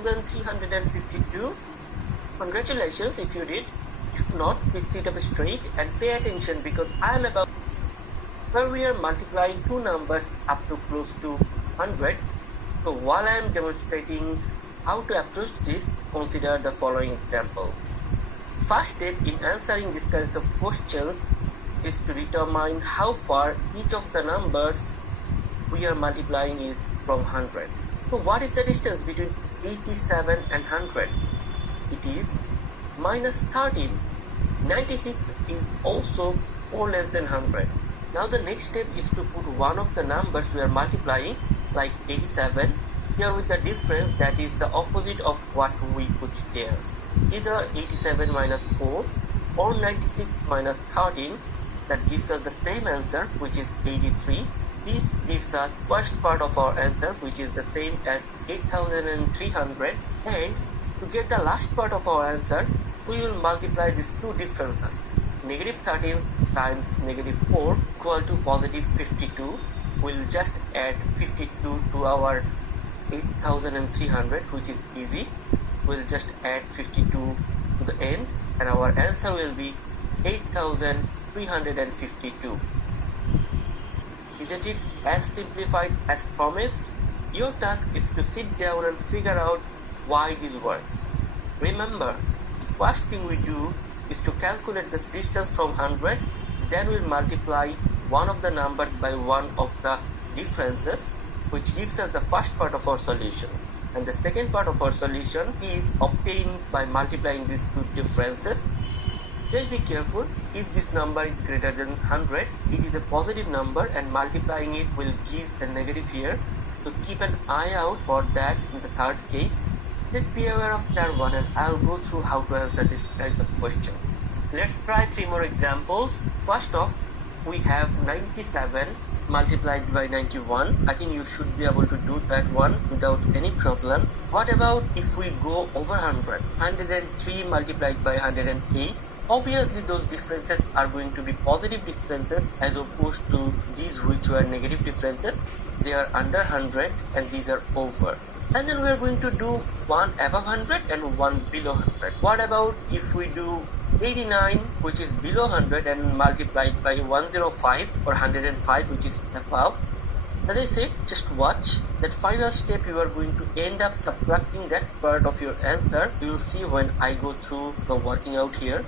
1352. Congratulations if you did. If not, please sit up straight and pay attention, because I am about where we are multiplying two numbers up to close to 100. So while I am demonstrating how to approach this, consider the following example. First step in answering these kinds of questions is to determine how far each of the numbers we are multiplying is from 100. So what is the distance between 87 and 100? It is minus 13. 96 is also 4 less than 100. Now the next step is to put one of the numbers we are multiplying, like 87, here with the difference that is the opposite of what we put there. Either 87 minus 4 or 96 minus 13, that gives us the same answer, which is 83. This gives us first part of our answer, which is the same as 8300, and to get the last part of our answer, we will multiply these two differences. Negative 13 times negative 4 equal to positive 52. We'll just add 52 to our 8300, which is easy. We'll just add 52 to the end, and our answer will be 8352. Isn't it as simplified as promised? Your task is to sit down and figure out why this works. Remember, the first thing we do is to calculate this distance from 100, then we'll multiply one of the numbers by one of the differences, which gives us the first part of our solution. And the second part of our solution is obtained by multiplying these two differences. Just be careful, if this number is greater than 100, it is a positive number and multiplying it will give a negative here. So keep an eye out for that in the third case. Just be aware of that one, and I'll go through how to answer this kinds of questions. Let's try 3 more examples. First off, we have 97 multiplied by 91. I think you should be able to do that one without any problem. What about if we go over 100? 103 multiplied by 108. Obviously those differences are going to be positive differences as opposed to these which were negative differences. They are under 100 and these are over. And then we are going to do one above 100 and one below 100. What about if we do 89, which is below 100, and multiplied by 105 or 105, which is above? As I said, just watch. That final step you are going to end up subtracting that part of your answer. You will see when I go through the working out here.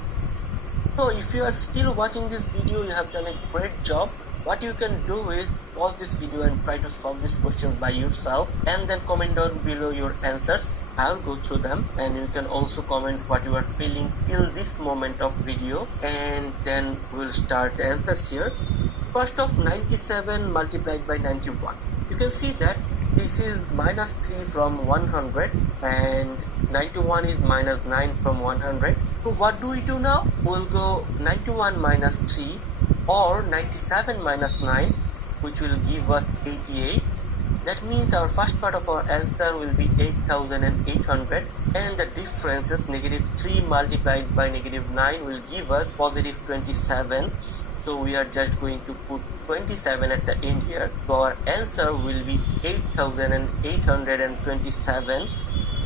So if you are still watching this video, you have done a great job. What you can do is pause this video and try to solve these questions by yourself, and then comment down below your answers. I'll go through them, and you can also comment what you are feeling till this moment of video, and then we'll start the answers here. First off, 97 multiplied by 91. You can see that this is minus 3 from 100 and 91 is minus 9 from 100. So what do we do now? We'll go 91 minus 3 or 97 minus 9, which will give us 88. That means our first part of our answer will be 8800, and the difference is negative 3 multiplied by negative 9 will give us positive 27. So we are just going to put 27 at the end here. So our answer will be 8827.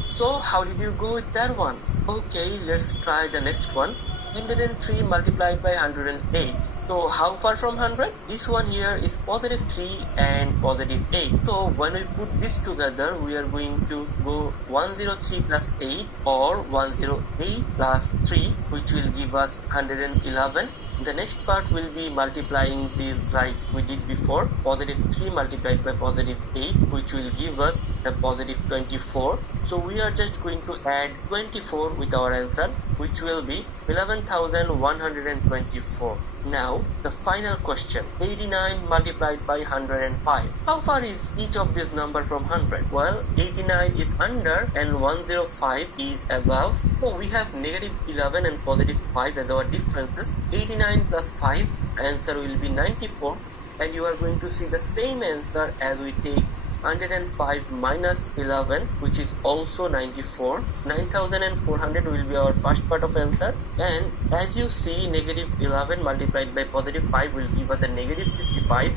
So how did you go with that one? Okay, let's try the next one. 103 multiplied by 108. So how far from 100? This one here is positive 3 and positive 8. So when we put this together, we are going to go 103 plus 8 or 108 plus 3, which will give us 111. The next part will be multiplying these like we did before. Positive 3 multiplied by positive 8, which will give us a positive 24. So we are just going to add 24 with our answer, which will be 11,124. Now the final question, 89 multiplied by 105. How far is each of these number from 100? Well, 89 is under and 105 is above. So we have negative 11 and positive 5 as our differences. 89 plus 5, answer will be 94, and you are going to see the same answer as we take 105 minus 11, which is also 94. 9400 will be our first part of answer, and as you see, negative 11 multiplied by positive 5 will give us a negative 55.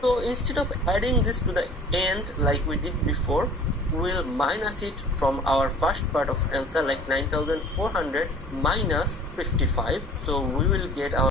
So instead of adding this to the end like we did before, we'll minus it from our first part of answer, like 9400 minus 55. So we will get our